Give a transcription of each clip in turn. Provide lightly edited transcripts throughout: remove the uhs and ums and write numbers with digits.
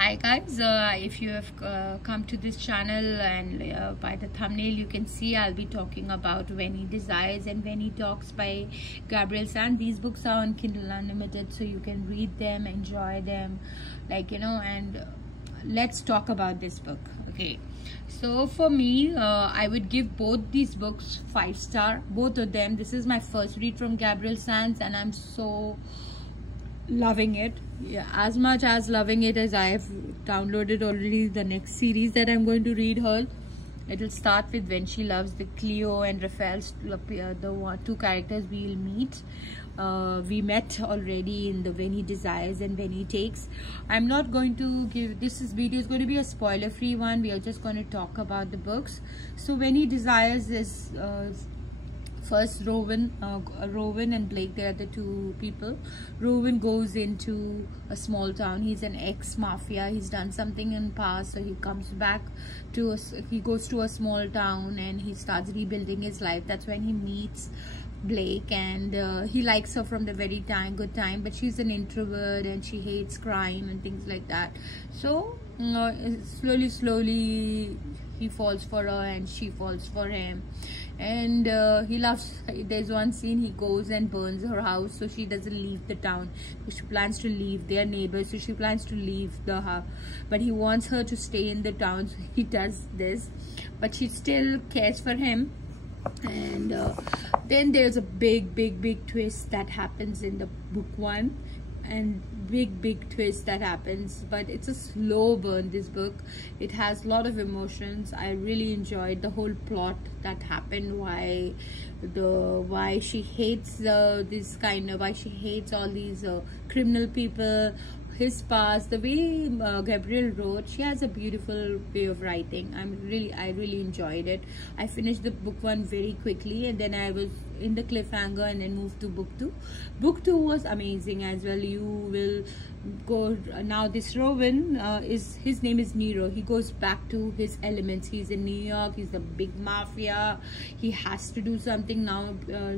Hi guys, if you have come to this channel and by the thumbnail you can see I'll be talking about When He Desires and When He Talks by Gabriel Sand. These books are on Kindle Unlimited, so you can read them, enjoy them, and let's talk about this book. Okay, so for me, I would give both these books 5-star, both of them. This is my first read from Gabriel Sands and I'm so loving it. Yeah, as much as loving it as I have downloaded already the next series that I'm going to read her. It will start with When She Loves, the Cleo and Raphael, the two characters we'll meet. We met already in the When He Desires and When He Takes. I'm not going to give, this video is going to be a spoiler free one. We are just going to talk about the books. So When He Desires is first Rowan and Blake, they are the two people. Rowan goes into a small town. He's an ex-mafia. He's done something in the past, so he comes back to he goes to a small town and he starts rebuilding his life. That's when he meets Blake, and he likes her from the very good time, but she's an introvert and she hates crime and things like that. So slowly he falls for her and she falls for him, and he loves. There's one scene he goes and burns her house so she doesn't leave the town. She plans to leave, their neighbors, so she plans to leave the house, but he wants her to stay in the town, so he does this, but she still cares for him. And then there's a big twist that happens in the book one, and big twist that happens, but it's a slow burn. This book, it has a lot of emotions. I really enjoyed the whole plot that happened, why she hates why she hates all these criminal people, his past, the way Gabriel wrote. She has a beautiful way of writing. I really enjoyed it. I finished the book one very quickly, and then I was in the cliffhanger and then moved to book two. Book two was amazing as well. You will go now. This Rowan his name is Nero. He goes back to his elements. He's in New York. He's the big mafia. He has to do something now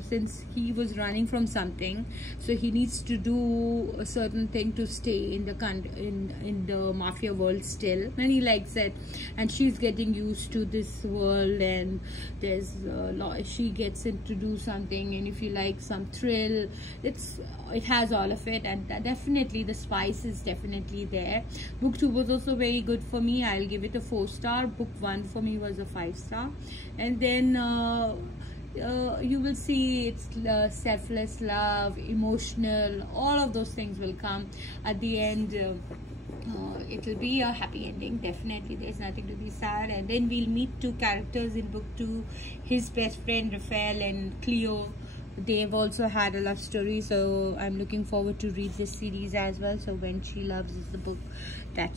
since he was running from something, so he needs to do a certain thing to stay in the mafia world still, and he likes it. And she's getting used to this world, and there's she gets him to do something, and if you like some thrill, it has all of it, and definitely the spice is definitely there. Book two was also very good for me. I'll give it a 4-star. Book one for me was a 5-star, and then you will see it's selfless love, emotional, all of those things will come at the end. It will be a happy ending, definitely. There's nothing to be sad. And then we'll meet two characters in book two, his best friend Raphael and Cleo. They've also had a love story, so I'm looking forward to read this series as well. So When She Loves is the book that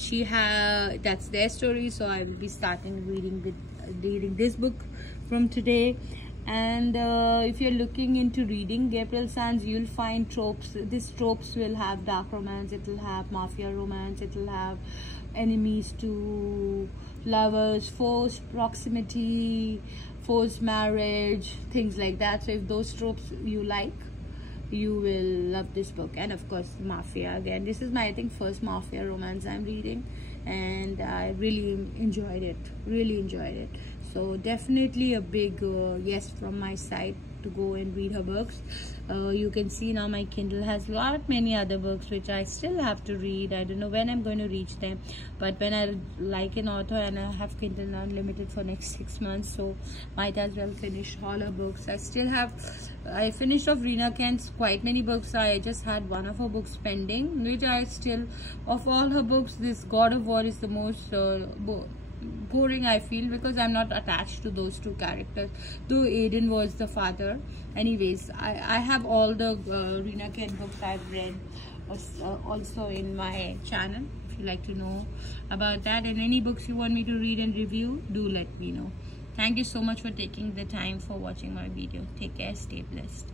that's their story, so I will be starting reading this book from today. And if you're looking into reading Gabriel Sands, you'll find tropes. These tropes will have dark romance, it will have mafia romance, it will have enemies to lovers, forced proximity, forced marriage, things like that. So if those tropes you like, you will love this book. And of course mafia again. This is my, I think, first mafia romance I'm reading, and I really enjoyed it. So definitely a big yes from my side to go and read her books. You can see now my Kindle has many other books which I still have to read. I don't know when I'm going to reach them, but when I like an author and I have Kindle Unlimited for next 6 months, so might as well finish all her books. I finished off Rina Kent's quite many books. I just had one of her books pending, which I still, of all her books, this God of War is the most boring, I feel, because I'm not attached to those two characters, though Aiden was the father. Anyways, I have all the Rina Kent books I've read also in my channel. If you like to know about that, and any books you want me to read and review, do let me know. Thank you so much for taking the time for watching my video. Take care, stay blessed.